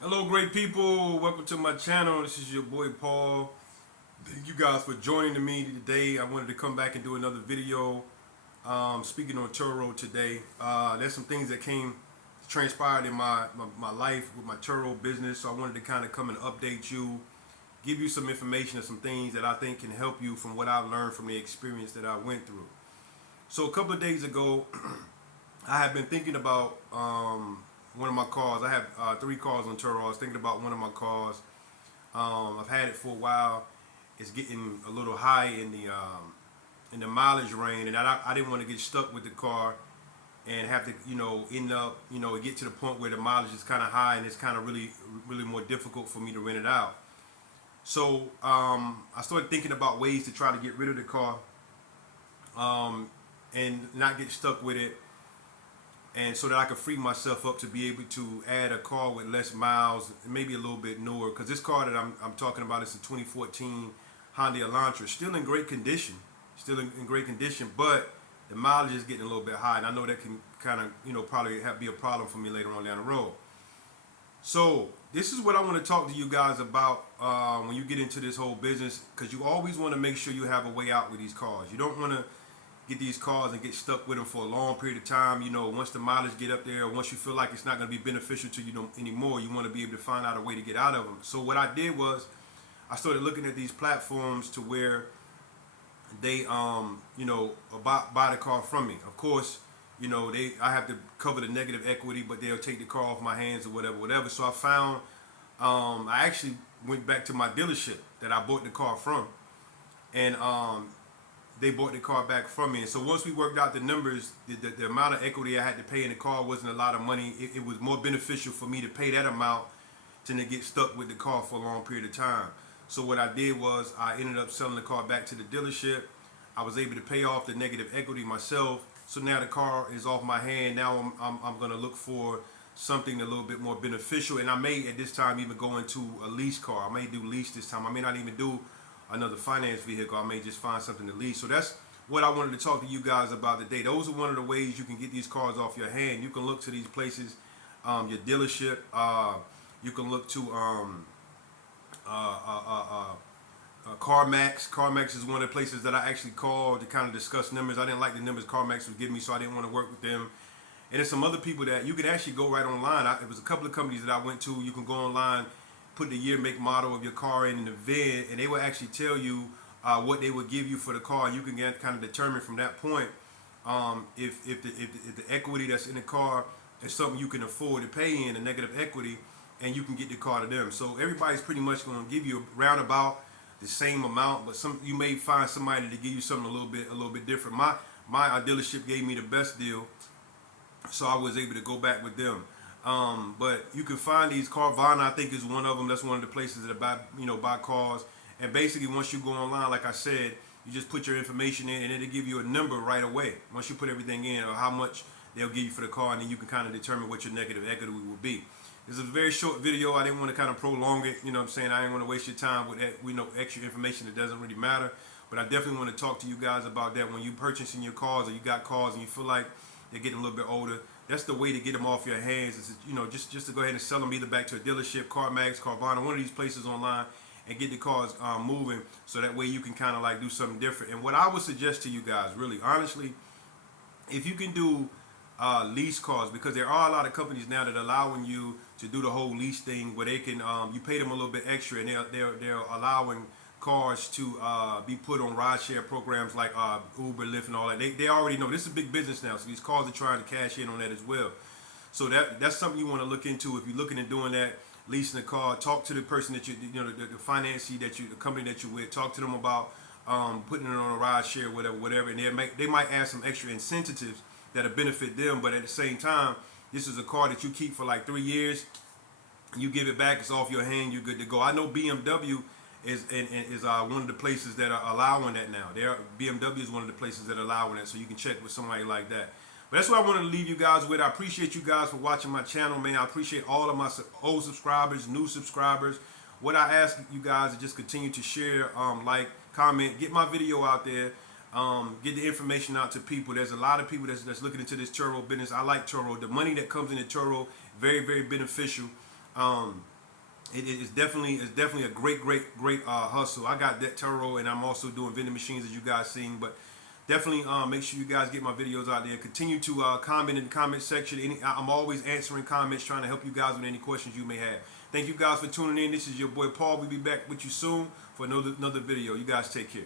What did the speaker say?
Hello, great people. Welcome to my channel. This is your boy Paul. Thank you guys for joining me today. I wanted to come back and do another video. Speaking on Turo today. There's some things that transpired in my life with my Turo business. So I wanted to kind of come and update you, give you some information and some things that I think can help you from what I've learned from the experience that I went through. So a couple of days ago, I have been thinking about one of my cars. I have three cars on Turo. I was thinking about one of my cars. I've had it for a while. It's getting a little high in the mileage range, and I didn't want to get stuck with the car and have to end up get to the point where the mileage is kind of high and it's kind of really more difficult for me to rent it out. So I started thinking about ways to try to get rid of the car and not get stuck with it, and so that I could free myself up to be able to add a car with less miles, maybe a little bit newer. Because this car that I'm talking about is a 2014 Hyundai Elantra, still in great condition, great condition, but the mileage is getting a little bit high, and I know that can kind of probably be a problem for me later on down the road. So this is what I want to talk to you guys about when you get into this whole business, because you always want to make sure you have a way out with these cars. You don't want to get these cars and get stuck with them for a long period of time. Once the mileage get up there, or once you feel like it's not going to be beneficial to you anymore, you want to be able to find out a way to get out of them. So what I did was I started looking at these platforms to where they buy the car from me. Of course, I have to cover the negative equity, but they'll take the car off my hands or whatever. So I found I actually went back to my dealership that I bought the car from, and they bought the car back from me. And so once we worked out the numbers, the amount of equity I had to pay in the car wasn't a lot of money. It was more beneficial for me to pay that amount than to get stuck with the car for a long period of time. So what I did was I ended up selling the car back to the dealership. I was able to pay off the negative equity myself. So now the car is off my hand. Now I'm going to look for something a little bit more beneficial. And I may at this time even go into a lease car. I may do lease this time. I may not even do another finance vehicle. I may just find something to lease. So that's what I wanted to talk to you guys about today. Those are one of the ways you can get these cars off your hand. You can look to these places, your dealership. You can look to CarMax. CarMax is one of the places that I actually called to kind of discuss numbers. I didn't like the numbers CarMax would give me, so I didn't want to work with them. And there's some other people that you can actually go right online. It was a couple of companies that I went to. You can go online, put the year, make, model of your car in the VIN, and they will actually tell you what they would give you for the car. You can kind of determine from that point if the equity that's in the car is something you can afford to pay in, the negative equity, and you can get the car to them. So everybody's pretty much going to give you round about the same amount, but you may find somebody to give you something a little bit different. My dealership gave me the best deal, so I was able to go back with them. But you can find these Carvana, I think, is one of them. That's one of the places that buy cars. And basically, once you go online, like I said, you just put your information in, and it'll give you a number right away. Once you put everything in, or how much they'll give you for the car, and then you can kind of determine what your negative equity will be. It's a very short video. I didn't want to kind of prolong it. You know what I'm saying? I didn't want to waste your time with that, extra information that doesn't really matter. But I definitely want to talk to you guys about that. When you purchasing your cars, or you got cars and you feel like they're getting a little bit older, that's the way to get them off your hands. Is just to go ahead and sell them either back to a dealership, CarMax, Carvana, one of these places online, and get the cars moving, so that way you can kind of like do something different. And what I would suggest to you guys, really honestly, if you can do lease cars, because there are a lot of companies now that are allowing you to do the whole lease thing, where they can you pay them a little bit extra, and they're allowing cars to be put on rideshare programs like Uber, Lyft, and all that. They already know this is a big business now, so these cars are trying to cash in on that as well. So that's something you want to look into if you're looking at doing that, leasing a car. Talk to the person that the financier the company that you're with. Talk to them about putting it on a rideshare, whatever, and they might add some extra incentives that'll benefit them. But at the same time, this is a car that you keep for like 3 years. You give it back, it's off your hand, you're good to go. I know BMW is one of the places that are allowing that now. BMW is one of the places that are allowing that, so you can check with somebody like that. But that's what I want to leave you guys with. I appreciate you guys for watching my channel, man. I appreciate all of my old subscribers, new subscribers. What I ask you guys is just continue to share, like, comment, get my video out there. Get the information out to people. There's a lot of people that's looking into this Turo business. I like Turo. The money that comes into Turo, very, very beneficial. It's definitely a great hustle. I got that Turo, and I'm also doing vending machines, as you guys seen. But definitely make sure you guys get my videos out there. Continue to comment in the comment section. I'm always answering comments, trying to help you guys with any questions you may have. Thank you guys for tuning in. This is your boy Paul. We'll be back with you soon for another video. You guys take care.